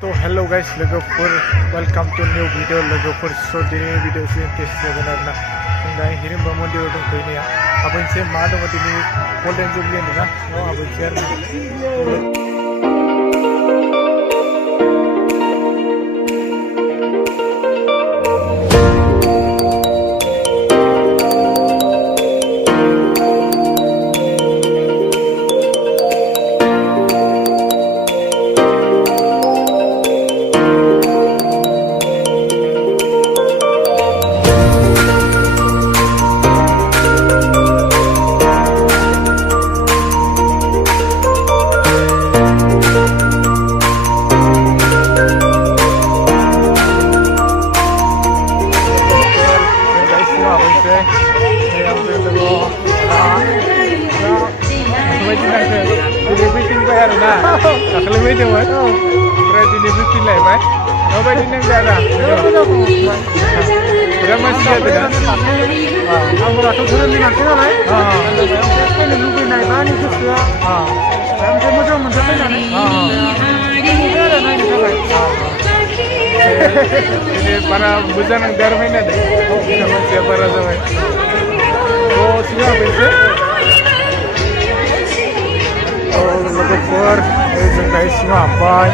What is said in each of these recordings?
तो hello guys लोगोफोर welcome to new video लोगोफोर स' दिनैनि भिडिअ एसे इन्टारेस्ट जागोन आरोना जों दा हिरिम्बा मन्दिराव दंफैनाया हाबैनोसै मा दङ दिनै गल्डेन जुबलि होनदोंना बेयाव हाबैनोसै आरोना Kalau macam mana? Berarti dia bikin lah, baik. Apa dia nak ada? Berapa sih ada? Kamu rasa sudah ni nak kena lah? Kan ni bikin lah, kan ni sudah. Kamu macam mana ni? Ini ada ni juga. Ini para bukan yang darah ni ada. Nama siapa rasa baik? Oh, siapa itu? Oh, logofor. Isang guys ngapain?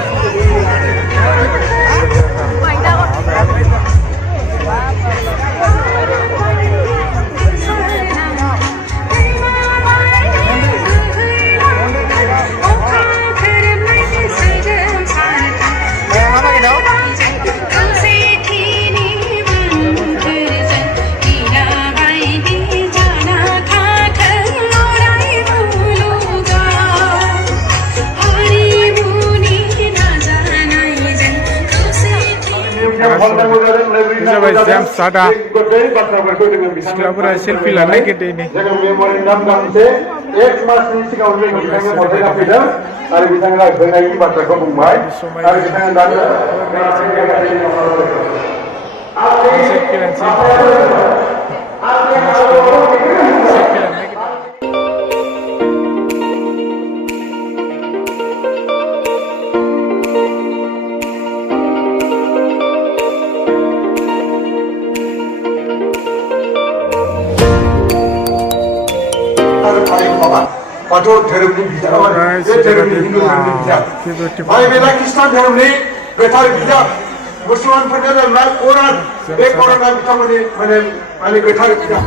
Jabai jam sada setelah selfie lah naik ke ini. Jangan memorandum kami se, ek mas ni sih kau ni kita yang hotel kami dah. Hari kita nak bernai ini baca kau Mumbai. Hari kita nak dah. Padu terhubung bijak, terhubung Hindu terhubung bijak. Mari bela Kristen terhubung, betul bijak. Musliman pernah nak orang, orang nak kita mana betul bijak.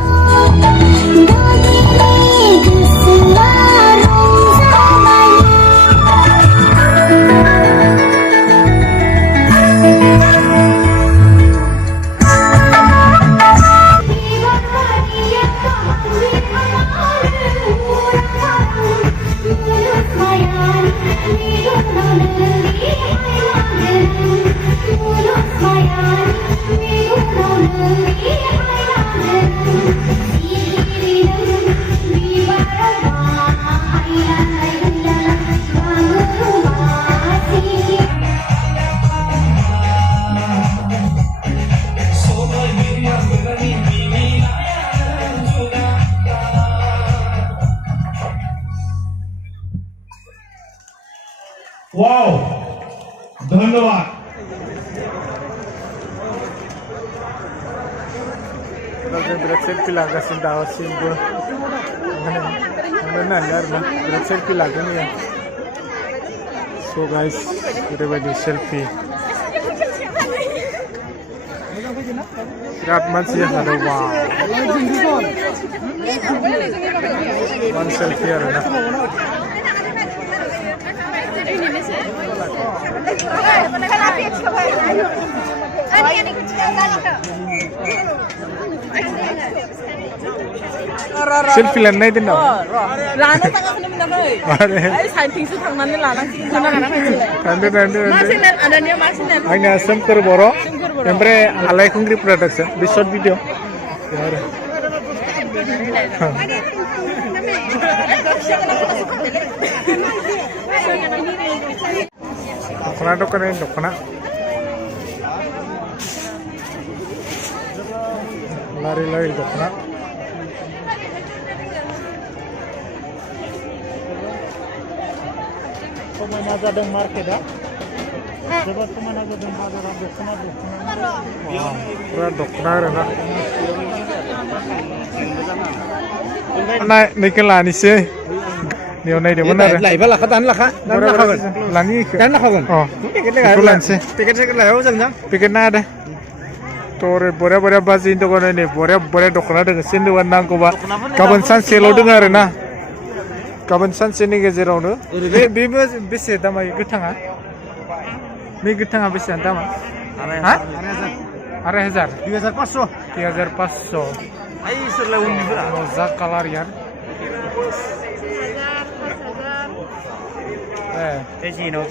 Wow, धन्यवाद. Berat selfie lah, kasih tahu simpul. Mana यार berat selfie lah ni ya. So guys, kita bagi selfie. Berat masih ada wow. One selfie ada na. Selfie lah naik dina. Lana tengah ni mana kau? Ay, saintis tu tangan ni lana sih. Nanti. Masih nen, ada ni masih nen. Aina semker boro. Empre alai kungri production. This short video. Yaar. Dokna dokna ini dokna. Lari dokna. Kau mana ada market dah? Pura dokna arena. Nah, niki lani sih. Niau nai demen ada. Laiba lakha dan lakha. Dan lakha kan. Lani ke. Dan lakha kan. Oh. Itu lan sih. Tiket layo jang jang. Pikir na ada. Tore bore basi itu kono ini bore dokna dengan sini warna koba. Kapan san selo dengar arena. Kapan san sini ke zero nu. Bebas bisa damai getanga. Mi getanga bisa damai. Hah? 6,000. 3,500. 3,500. Ay serla undi bra. Mozak kalar yaar. Eh. Tejino.